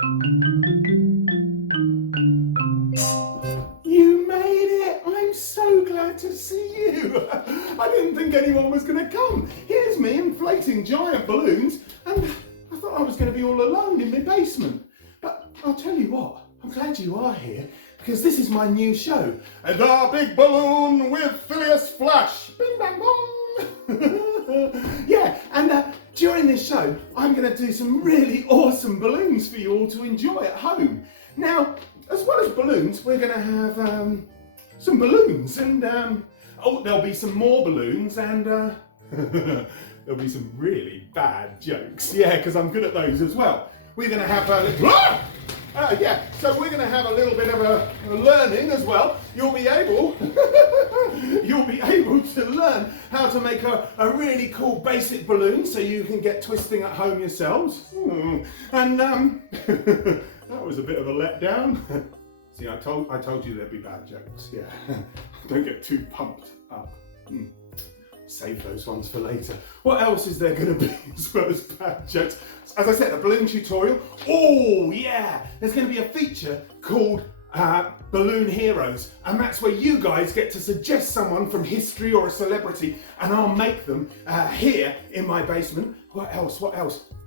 You made it! I'm so glad to see you! I didn't think anyone was going to come. Here's me inflating giant balloons, and I thought I was going to be all alone in my basement. But I'll tell you what, I'm glad you are here, because this is my new show. And our big balloon with Phileas Flash! Bing bang bong! Yeah, and during this show, I'm going to do some really awesome balloons for you all to enjoy at home. Now, as well as balloons, we're going to have some balloons, and there'll be some more balloons, and there'll be some really bad jokes. Yeah, because I'm good at those as well. We're going to have a little... so we're going to have a little bit of a learning as well. You'll be able to learn how to make a really cool basic balloon so you can get twisting at home yourselves. And that was a bit of a letdown. See, I told you there'd be bad jokes. Yeah, don't get too pumped up. Save those ones for later. What else is there going to be as well as bad jokes? As I said, a balloon tutorial. Oh yeah, there's going to be a feature called Balloon Heroes, and that's where you guys get to suggest someone from history or a celebrity, and I'll make them here in my basement. What else?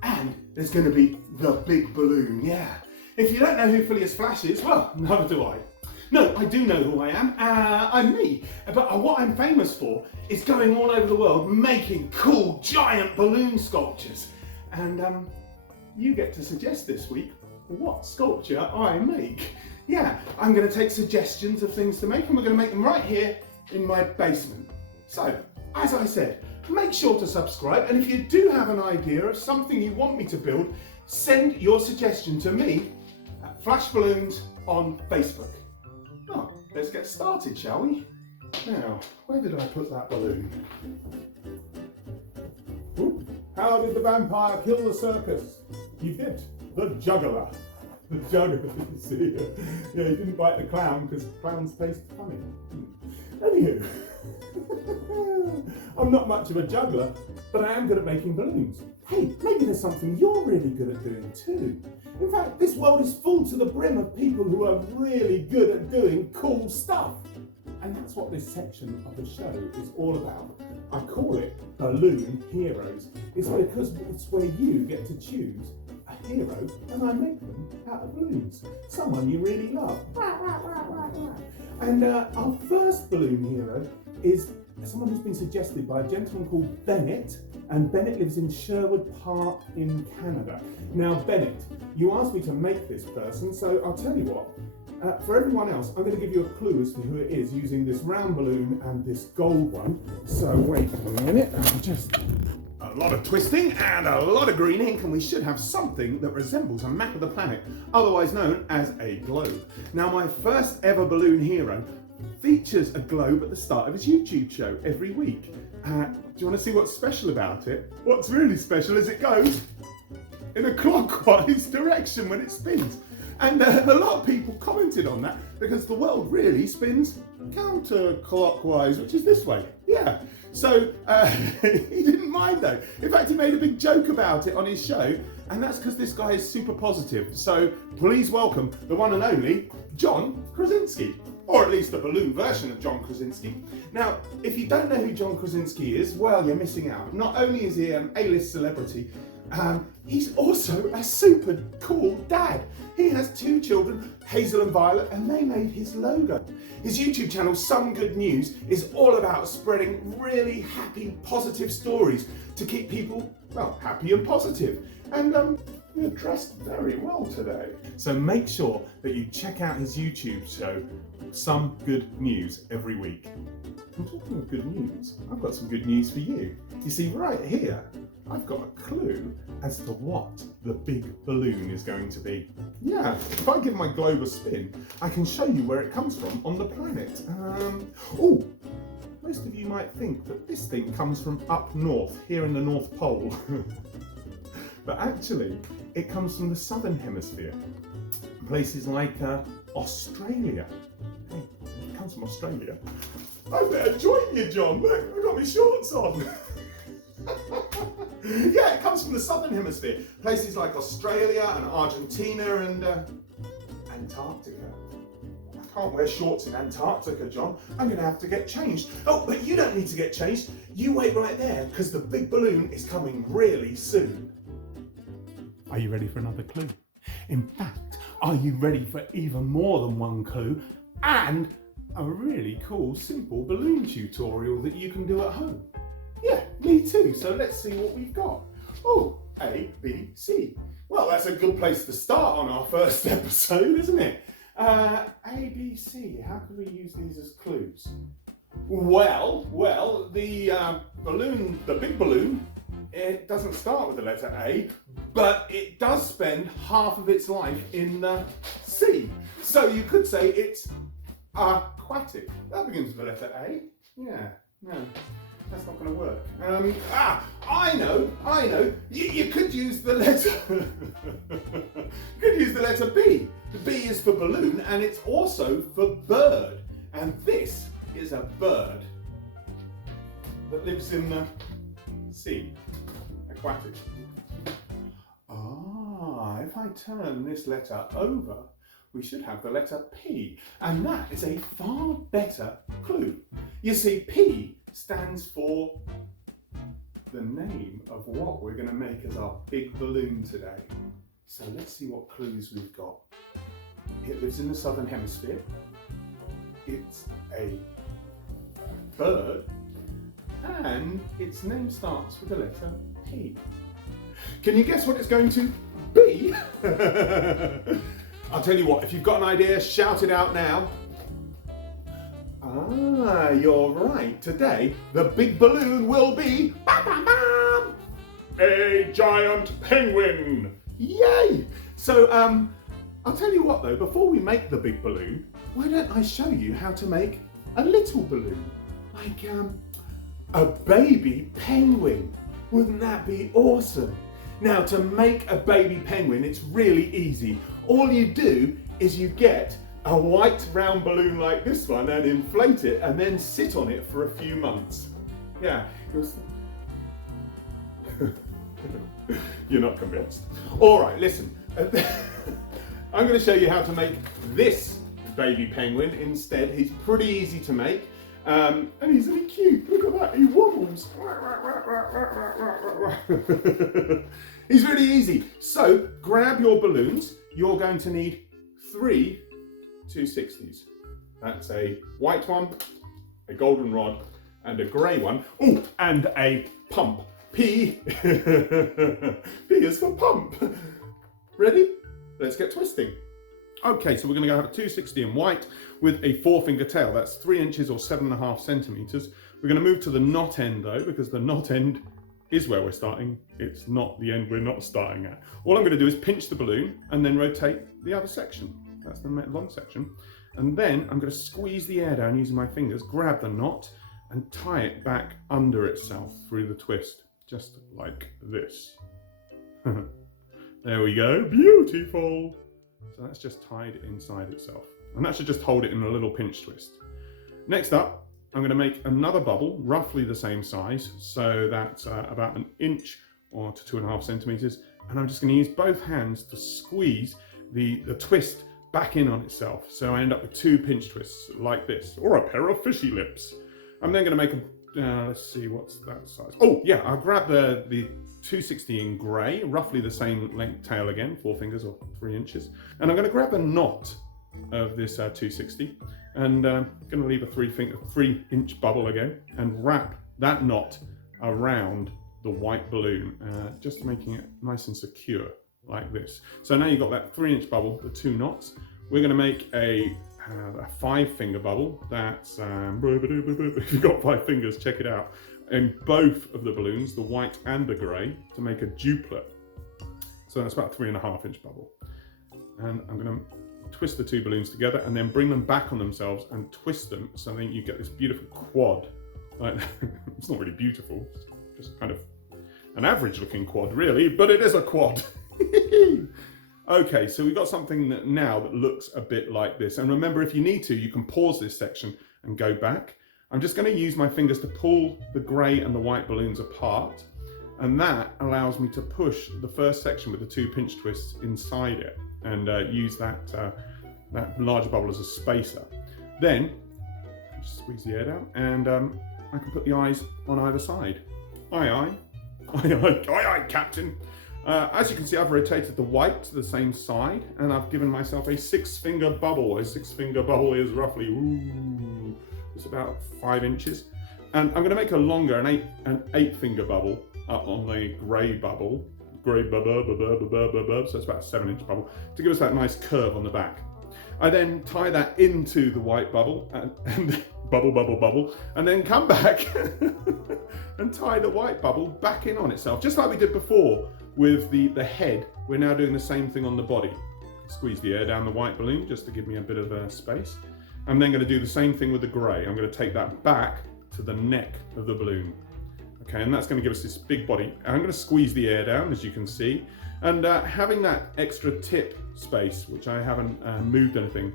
And there's going to be the big balloon, yeah. If you don't know who Phileas Flash is, well, neither do I. No, I do know who I am. I'm me. But what I'm famous for is going all over the world making cool giant balloon sculptures. And you get to suggest this week what sculpture I make. Yeah, I'm going to take suggestions of things to make, and we're going to make them right here in my basement. So, as I said, make sure to subscribe, and if you do have an idea of something you want me to build, send your suggestion to me at Flash Balloons on Facebook. Oh, let's get started, shall we? Now, where did I put that balloon? Ooh, how did the vampire kill the circus? He did. The juggler. The juggler, you see. Yeah, he didn't bite the clown because clowns taste funny. Anywho, I'm not much of a juggler, but I am good at making balloons. Hey, maybe there's something you're really good at doing too. In fact, this world is full to the brim of people who are really good at doing cool stuff. And that's what this section of the show is all about. I call it Balloon Heroes. It's because it's where you get to choose a hero, and I make them out of balloons. Someone you really love. And our first balloon hero is someone who's been suggested by a gentleman called Bennett, and Bennett lives in Sherwood Park in Canada. Now Bennett, you asked me to make this person, so I'll tell you what. For everyone else, I'm going to give you a clue as to who it is using this round balloon and this gold one. So wait a minute, just a lot of twisting and a lot of green ink, and we should have something that resembles a map of the planet, otherwise known as a globe. Now my first ever balloon hero features a globe at the start of his YouTube show every week. Do you want to see what's special about it? What's really special is it goes in a clockwise direction when it spins. And a lot of people commented on that because the world really spins counterclockwise, which is this way. Yeah. So he didn't mind though. In fact, he made a big joke about it on his show, and that's because this guy is super positive. So please welcome the one and only John Krasinski, or at least the balloon version of John Krasinski. Now, if you don't know who John Krasinski is, well, you're missing out. Not only is he an A-list celebrity, he's also a super cool dad. He has 2 children, Hazel and Violet, and they made his logo. His YouTube channel, Some Good News, is all about spreading really happy, positive stories to keep people, well, happy and positive. And you're dressed very well today. So make sure that you check out his YouTube show, Some Good News, every week. I'm talking of good news. I've got some good news for you. You see, right here, I've got a clue as to what the big balloon is going to be. Yeah, if I give my globe a spin, I can show you where it comes from on the planet. Most of you might think that this thing comes from up north, here in the North Pole. But actually, it comes from the Southern Hemisphere. Places like Australia. Hey, it comes from Australia. I better join you, John. Look, I've got my shorts on. Yeah, it comes from the southern hemisphere. Places like Australia and Argentina and Antarctica. I can't wear shorts in Antarctica, John. I'm going to have to get changed. Oh, but you don't need to get changed. You wait right there, because the big balloon is coming really soon. Are you ready for another clue? In fact, are you ready for even more than one clue and a really cool, simple balloon tutorial that you can do at home? Yeah, me too. So let's see what we've got. Oh, A, B, C. Well, that's a good place to start on our first episode, isn't it? A, B, C. How can we use these as clues? Well, the balloon, the big balloon, it doesn't start with the letter A, but it does spend half of its life in the sea. So you could say it's aquatic. That begins with the letter A. Yeah, no, that's not going to work. I know. You could use the letter. Could use the letter B. The B is for balloon, and it's also for bird. And this is a bird that lives in the sea. Aquatic. If I turn this letter over, we should have the letter P, and that is a far better clue. You see, P stands for the name of what we're going to make as our big balloon today. So let's see what clues we've got. It lives in the southern hemisphere. It's a bird, and its name starts with the letter P. Can you guess what it's going to be? I'll tell you what, if you've got an idea, shout it out now. You're right. Today, the big balloon will be a giant penguin. Yay! So, I'll tell you what though, before we make the big balloon, why don't I show you how to make a little balloon? Like, a baby penguin. Wouldn't that be awesome? Now, to make a baby penguin, it's really easy. All you do is you get a white round balloon like this one and inflate it and then sit on it for a few months. Yeah, you're not convinced. All right, listen. I'm going to show you how to make this baby penguin instead. He's pretty easy to make. And he's really cute. Look at that, he wobbles. He's really easy. So grab your balloons. You're going to need 3 260s. That's a white one, a goldenrod, and a grey one. Oh, and a pump. P. P is for pump. Ready? Let's get twisting. Okay, so we're going to go have a 260 in white with a 4-finger tail. That's 3 inches or 7.5 centimetres. We're going to move to the knot end though, because the knot end is where we're starting. It's not the end we're not starting at. All I'm going to do is pinch the balloon and then rotate the other section. That's the long section. And then I'm going to squeeze the air down using my fingers, grab the knot and tie it back under itself through the twist, just like this. There we go, beautiful. So that's just tied inside itself. And that should just hold it in a little pinch twist. Next up, I'm going to make another bubble, roughly the same size. So that's about 1 inch or to 2.5 centimetres. And I'm just going to use both hands to squeeze the twist back in on itself. So I end up with 2 pinch twists like this, or a pair of fishy lips. I'm then going to make a, let's see, what's that size? Oh yeah, I'll grab the 260 in grey, roughly the same length tail again, 4 fingers or 3 inches. And I'm going to grab the knot of this 260 and going to leave a 3-inch bubble again and wrap that knot around the white balloon, just making it nice and secure like this. So now you've got that 3-inch bubble, the 2 knots. We're going to make a 5-finger bubble. That's, if you've got 5 fingers, check it out. In both of the balloons, the white and the grey, to make a duplet. So that's about a 3.5-inch bubble. And I'm going to twist the 2 balloons together and then bring them back on themselves and twist them so that you get this beautiful quad. Like, it's not really beautiful, it's just kind of an average looking quad really, but it is a quad. Okay, so we've got something now that looks a bit like this. And remember, if you need to, you can pause this section and go back. I'm just going to use my fingers to pull the grey and the white balloons apart. And that allows me to push the first section with the 2 pinch twists inside it and use that larger bubble as a spacer. Then just squeeze the air down, and I can put the eyes on either side. Aye aye, aye aye, aye aye, Captain. As you can see, I've rotated the white to the same side, and I've given myself a 6-finger bubble. A 6-finger bubble is roughly, it's about 5 inches. And I'm going to make a longer, an 8-finger bubble up on the grey bubble. So it's about a 7-inch bubble to give us that nice curve on the back. I then tie that into the white bubble and bubble, and then come back and tie the white bubble back in on itself, just like we did before with the head. We're now doing the same thing on the body. Squeeze the air down the white balloon just to give me a bit of space. I'm then going to do the same thing with the grey. I'm going to take that back to the neck of the balloon. Okay, and that's going to give us this big body. I'm going to squeeze the air down, as you can see, and having that extra tip space, which I haven't moved anything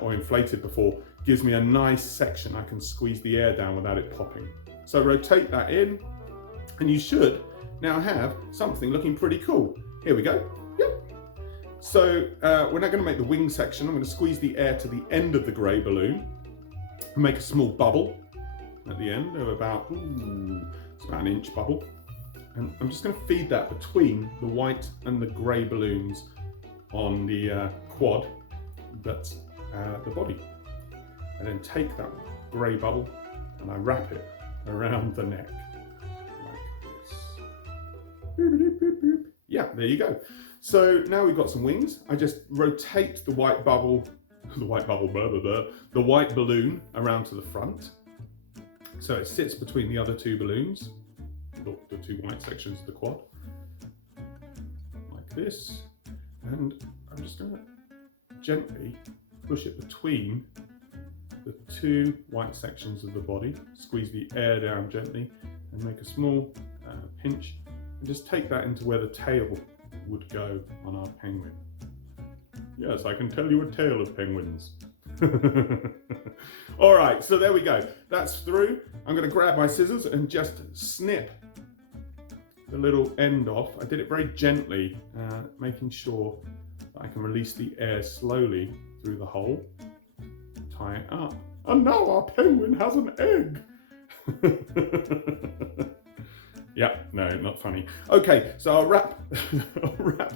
or inflated before, gives me a nice section. I can squeeze the air down without it popping. So rotate that in, and you should now have something looking pretty cool. Here we go. Yep. So we're now going to make the wing section. I'm going to squeeze the air to the end of the grey balloon and make a small bubble at the end of about, it's about an inch bubble. And I'm just going to feed that between the white and the grey balloons on the quad that's the body. And then take that grey bubble and I wrap it around the neck like this. Yeah, there you go. So now we've got some wings. I just rotate the white bubble, the white balloon around to the front. So it sits between the other 2 balloons, the 2 white sections of the quad, like this. And I'm just going to gently push it between the 2 white sections of the body, squeeze the air down gently, and make a small pinch, and just take that into where the tail would go on our penguin. Yes, I can tell you a tale of penguins. All right, so there we go. That's through. I'm going to grab my scissors and just snip the little end off. I did it very gently, making sure that I can release the air slowly through the hole. Tie it up. And now our penguin has an egg. Yeah, no, not funny. Okay, so I'll wrap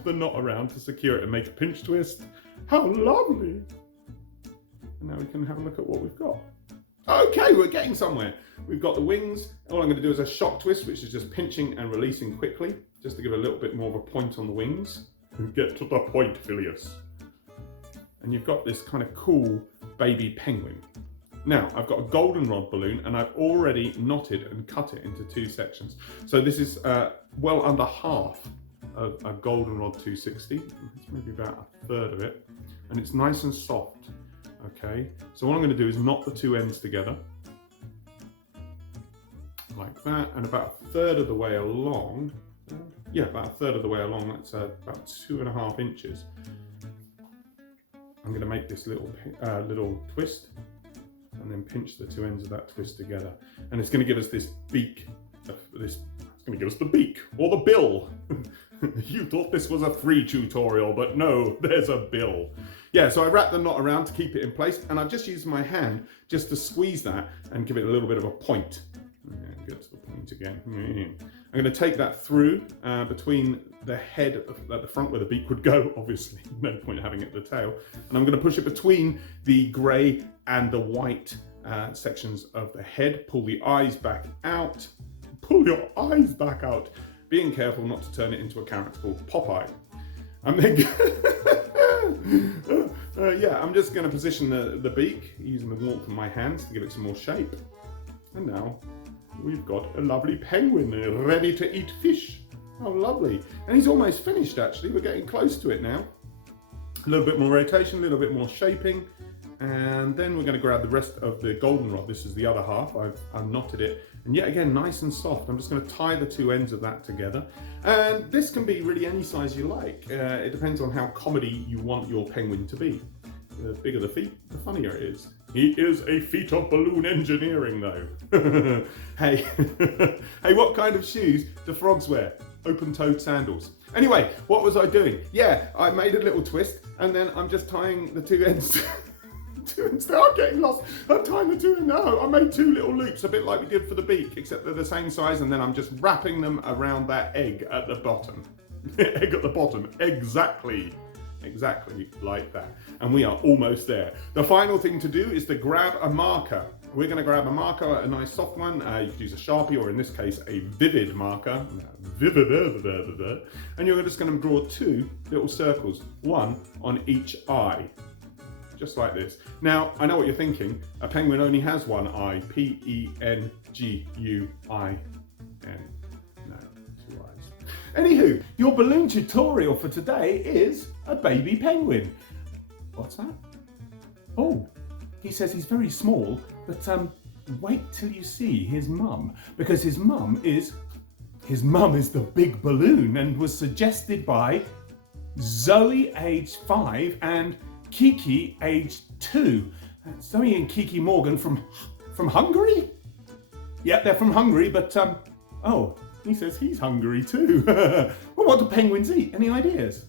the knot around to secure it and make a pinch twist. How lovely. And now we can have a look at what we've got. Okay, we're getting somewhere. We've got the wings. All I'm going to do is a shock twist, which is just pinching and releasing quickly, just to give a little bit more of a point on the wings. Get to the point, Phileas. And you've got this kind of cool baby penguin. Now, I've got a goldenrod balloon, and I've already knotted and cut it into 2 sections. So this is well under half of a goldenrod 260. It's maybe about a third of it. And it's nice and soft. Okay, so what I'm going to do is knot the 2 ends together like that, and about a third of the way along, about a third of the way along, that's about 2.5 inches. I'm going to make this little twist and then pinch the 2 ends of that twist together, and it's going to give us this beak. It's going to give us the beak or the bill. You thought this was a free tutorial, but no, there's a bill. Yeah, so I wrap the knot around to keep it in place, and I've just used my hand just to squeeze that and give it a little bit of a point. Get to the point again. I'm going to take that through between the head at the front where the beak would go, obviously, no point having it at the tail, and I'm going to push it between the grey and the white sections of the head. Pull the eyes back out. Pull your eyes back out. Being careful not to turn it into a character called Popeye. I'm then I'm just going to position the beak using the warmth of my hands to give it some more shape. And now we've got a lovely penguin ready to eat fish. How lovely. And he's almost finished, actually. We're getting close to it now. A little bit more rotation, a little bit more shaping. And then we're going to grab the rest of the goldenrod. This is the other half. I've knotted it. And yet again, nice and soft. I'm just going to tie the 2 ends of that together. And this can be really any size you like. It depends on how comedy you want your penguin to be. The bigger the feet, the funnier it is. He is a feat of balloon engineering, though. Hey, hey, what kind of shoes do frogs wear? Open-toed sandals. Anyway, what was I doing? Yeah, I made a little twist, and then I'm just tying the two ends. Two ends. They are getting lost. I'm tying the two ends. No, I made two little loops, a bit like we did for the beak, except they're the same size, and then I'm just wrapping them around that egg at the bottom. Egg at the bottom. Exactly like that. And we are almost there. The final thing to do is to grab a marker. We're going to grab a marker, a nice soft one. You could use a Sharpie, or in this case, a vivid marker. And you're just going to draw two little circles, one on each eye. Just like this. Now, I know what you're thinking. A penguin only has one eye. Penguin. No, two eyes. Anywho, your balloon tutorial for today is a baby penguin. What's that? Oh, he says he's very small, but wait till you see his mum, because his mum is the big balloon and was suggested by Zoe, age 5, and Kiki, age 2. Zoe and Kiki Morgan from Hungary? Yeah, they're from Hungary, but oh, he says he's hungry too. Well, what do penguins eat? Any ideas?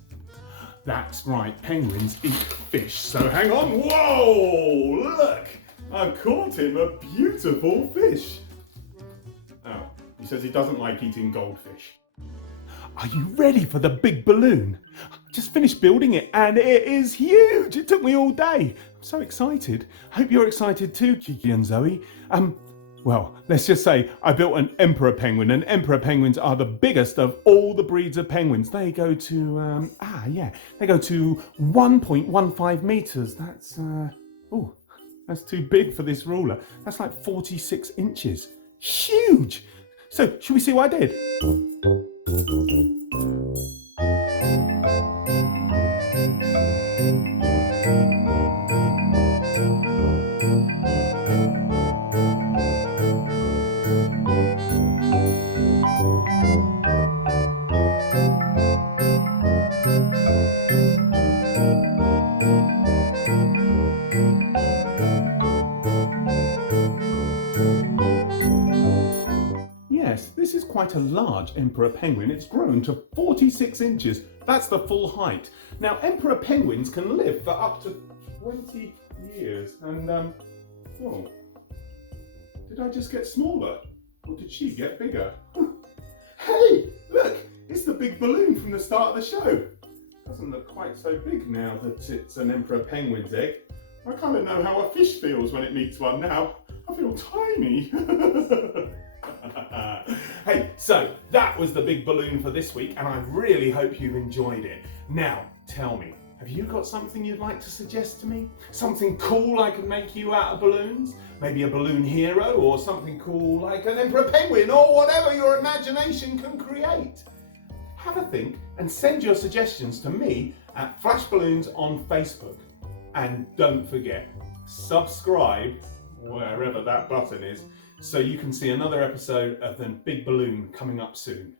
That's right, penguins eat fish. So hang on. Whoa, look, I've caught him a beautiful fish. Oh, he says he doesn't like eating goldfish. Are you ready for the big balloon? Just finished building it and it is huge. It took me all day. I'm so excited. Hope you're excited too, Kiki and Zoe. Well, let's just say I built an emperor penguin, and emperor penguins are the biggest of all the breeds of penguins. They go to, they go to 1.15 meters. That's too big for this ruler. That's like 46 inches. Huge! So, should we see what I did? Yes, this is quite a large emperor penguin. It's grown to 46 inches. That's the full height. Now, emperor penguins can live for up to 20 years. And, whoa, did I just get smaller? Or did she get bigger? Hey, look, it's the big balloon from the start of the show. Doesn't look quite so big now that it's an emperor penguin's egg. I kind of know how a fish feels when it meets one now. I feel tiny. Hey, so that was the big balloon for this week, and I really hope you've enjoyed it. Now, tell me, have you got something you'd like to suggest to me? Something cool I can make you out of balloons? Maybe a balloon hero, or something cool like an emperor penguin, or whatever your imagination can create. Have a think and send your suggestions to me at Flash Balloons on Facebook. And don't forget, subscribe wherever that button is, so you can see another episode of the Big Balloon coming up soon.